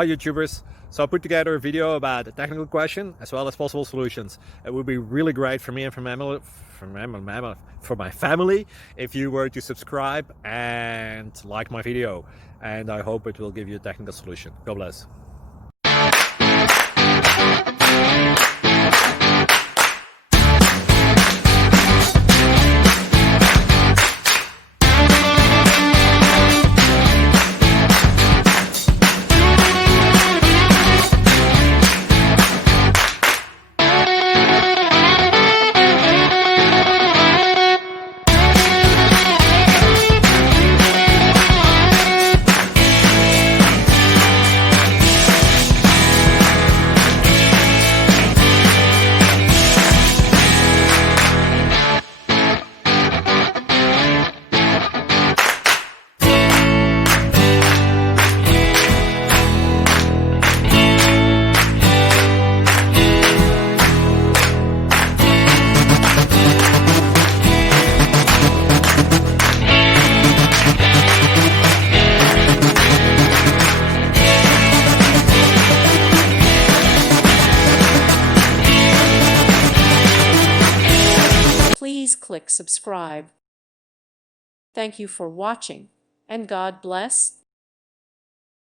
Hi YouTubers! So I put together a video about a technical question as well as possible solutions. It would be really great for me and for my family if you were to subscribe and like my video, and I hope it will give you a technical solution. God bless. Please click subscribe. Thank you for watching, and God bless.